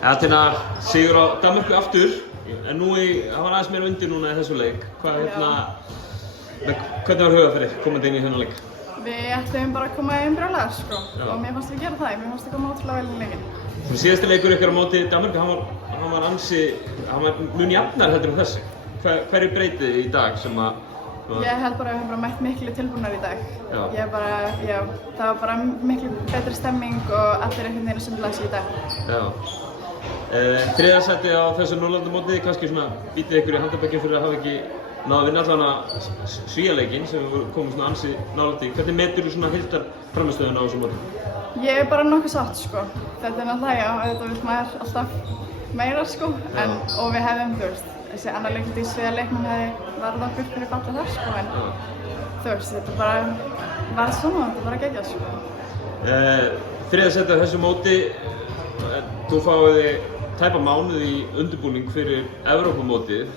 Aþena sigur á Danmörku aftur, en það var aðeins meira undir núna í þessu leik. Hvernig var hugarfarið komandi inn í þennan leik? Við ætlum bara að koma í brjálæðar sko og mér fannst við gera það, mér fannst við koma ótrúlega vel í leikinn. Síðasti leikur ykkar á móti Danmörku, hann var mun jafnar heldur en þessi. Hverju breytið þið í dag sem að... Ég held bara að við höfum mætt miklu tilbúnar í dag. Það var bara miklu betri stemming og allir einhvern veginn að sundla sig í dag. Þriðja sæti á þessu Norðurlandamóti, kannski svona bítið ykkur í handarbökkinn fyrir að hafa ekki náð að vinna allavega Svíaleikinn sem við komum svona ansi nálægt í. Hvernig metur þú svona heildarframmistöðuna á þessu móti? Ég er bara nokkuð sátt sko. Þetta er náttúrulega, auðvitað vill maður alltaf meira sko, og við hefðum, þú veist, þessi annar leikur í Svíaleiknum hefði varð okkur fyrir falla þar sko, en þú veist, þetta bara varð svona, þetta bara geggjað sko. Þriðja sæti á þessu móti, þú fáið tæpa mánuð í undirbúning fyrir Evrópumótið.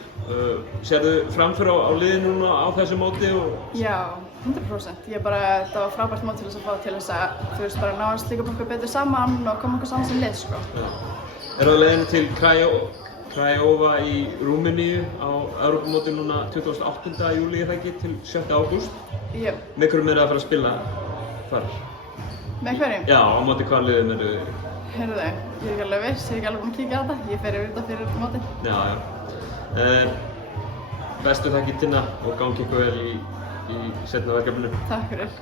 Sérðu framför á liðið núna á þessu móti? Já, 100%. Þetta var frábært mót til þess að fá til þess að, þú veist, bara ná að slíka okkur betur saman og koma okkur saman sem lið sko. Á leiðinni til Craiova í Rúmeníu á Evrópumótið núna 28. júlí, er það ekki, til 7. ágúst? Jú. Með hverjum er það að fara að spila þar? Með hverjum? Já, á móti hvaða liðum eru þið? Heyrðu, ég er ekki alveg viss, ég er ekki alveg búinn að kíkja á þetta, ég fer yfir þetta fyrir mótið. Já. Bestu þakkir Tinna og gangi ykkur vel í seinna verkefninu. Takk fyrir.